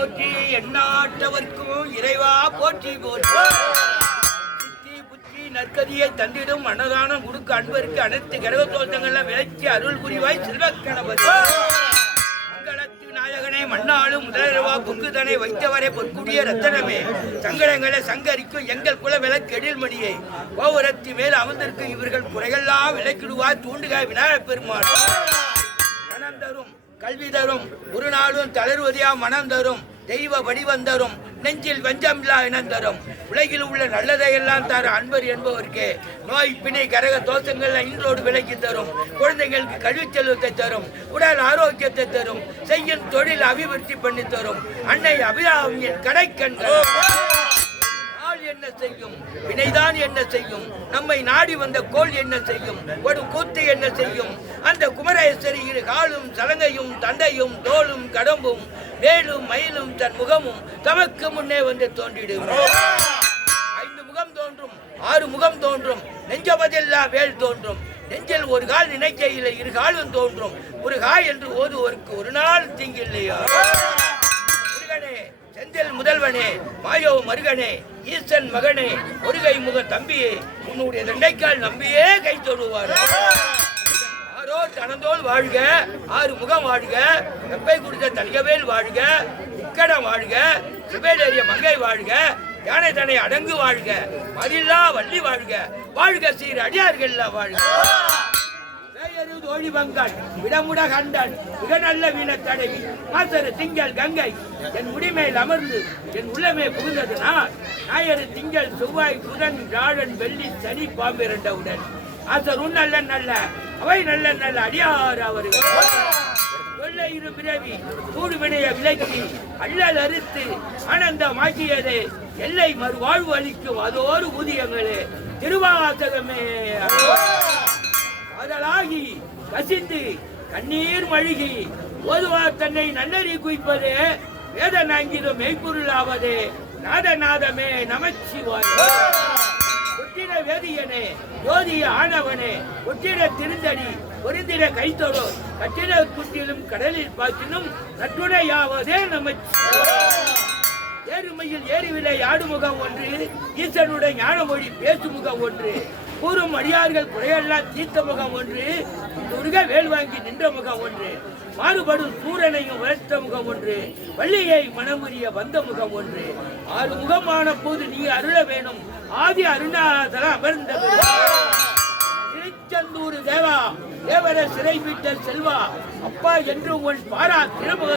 போற்றி எண்ணாட்டவர்க்கும் இறைவா போற்றி போற்றி. சித்தி புத்தி நற்கதியை தந்திடும் அன்னதானம் கொடுக்க அன்பருக்கு அனைத்து கிரக தோஷங்கள்ல விளக்கி அருள் புரிவாய் செல்வக்கணபதி. மங்களத்து நாயகனை மண்ணாளும் முதலிரவா பொங்குதனை வைத்தவரை பொற்குடிய ரத்தனமே. சங்கடங்களை சங்கரிக்கும் எங்கள் குல விளக்கு எழில்மணியை கோபுரத்து மேல் அமர்ந்திருக்கும் இவர்கள் குறைகள்லாம் விளக்கிடுவார் தூண்டுக விநாயகப் பெருமாள். மனம் தரும் கல்வி தரும் ஒரு நாளும் தளர்வதியா மனம் தரும் தெய்வ வடிவம் தரும் நெஞ்சில் வஞ்சமில்லா இனம் தரும் உலகில் உள்ள நல்லதையெல்லாம் தர அன்பர் என்பவருக்கு நோய் பிணை கரக தோஷங்கள் இன்றோடு விலக்கி தரும். குழந்தைகளுக்கு கல்வி செல்வத்தை தரும், உடல் ஆரோக்கியத்தை தரும், செய்யும் தொழில் அபிவிருத்தி பண்ணி தரும். அன்னை அபிராமியின் கடைக்கண்கள் என்ன செய்யும், வினைதான் என்ன செய்யும், நம்மை நாடி வந்த கோள் என்ன செய்யும், ஒரு கூத்து என்ன செய்யும். அந்த குமரேஸ்வரி இரு காலும் சலங்கையும் தண்டையும் தோளும் கடம்பும் வேலும் மயிலும் தன் முகமும் தமக்கு முன்னே வந்து தோன்றிடும். 5 முகம் தோன்றும், 6 முகம் தோன்றும், நெஞ்சமதெல்லா வேல் தோன்றும். நெஞ்சில் ஒரு கால் நினைக்கையில் இரு காலும் தோன்றும். ஒரு காய் என்று ஓதுவோருக்கு ஒரு நாள் தீங்கில்லையா. செந்தில் முதல்வனே, மாயோ மருகனே, ஈசன் மகனே, ஒருகை முக தம்பியே, உன்னுடைய தண்டைக்கால் நம்பியே கை தொடுவார். ஆரோ தனந்தோல் வாழ்க, 6 முகம் வாழ்க, வெப்பை குடித்த தனிகவேல் வாழ்க, உக்கடம் வாழ்க, சிவேலேறிய மங்கை வாழ்க, யானை தனை அடங்கு வாழ்க, மதில்லா வள்ளி வாழ்க, வாழ்க சீர் அடியார்கள் வாழ்க. தோழி பங்கன் விடமுட கண்டன் மிக நல்ல வீண தடவி மாசரு திங்கள் கங்கை என் முடிமேல் அமர்ந்து என் உள்ளமே புகுந்தது ஞாயிறு திங்கள் செவ்வாய் புதன் வியாழன் வெள்ளி சனி பாம்பிரண்டவுடன் ஆசர் நல்ல நல்ல அவை நல்ல நல்ல அடியார் அவர்கள் வெள்ளை இரு பிறவி கூடு வினைய விலக்கி அல்லல் அறுத்து ஆனந்தமாக்கியதே எல்லை மறுவாழ்வு அளிக்கும் அதோரு ஊதியங்களே திருவாசகமே. அதலாகி கசிந்து கண்ணீர் மழுகி ஓதுவார் தன்னை நல்லறி குவிப்பதே வேத நாங்கிலும் மெய்ப்பொருளாவதே நாதநாதமே நமச்சிவாய. ஒற்றிட வேதியனே ஜோதிய ஆனவனே ஒற்றிட திருந்தடி பொருந்திட கைத்தொடோ கட்டிட குட்டிலும் கடலில் பார்த்தினும் நற்றுணையாவதே நமச்சிவாய. ஏறுமையில் ஏறிவிலை ஆடுமுகம் ஒன்று ஈசனுடைய ஞானமொழி பேசுமுகம் ஒன்று கூறும் அடியார்கள் குறையெல்லாம் தீர்த்த முகம் ஒன்று துர்க வேல் வாங்கி நின்ற முகம் ஒன்று மாறுபடும் சூரனையும் வளர்த்த முகம் ஒன்று வள்ளியை மனமுறிய வந்த முகம் ஒன்று 6 முகமான போது நீ அருள வேணும் ஆதி அருணாதல அமர்ந்தது திருச்செந்தூர் தேவா தேவர சிறை விட்ட செல்வா அப்பா என்று உன் பாரா திருமுக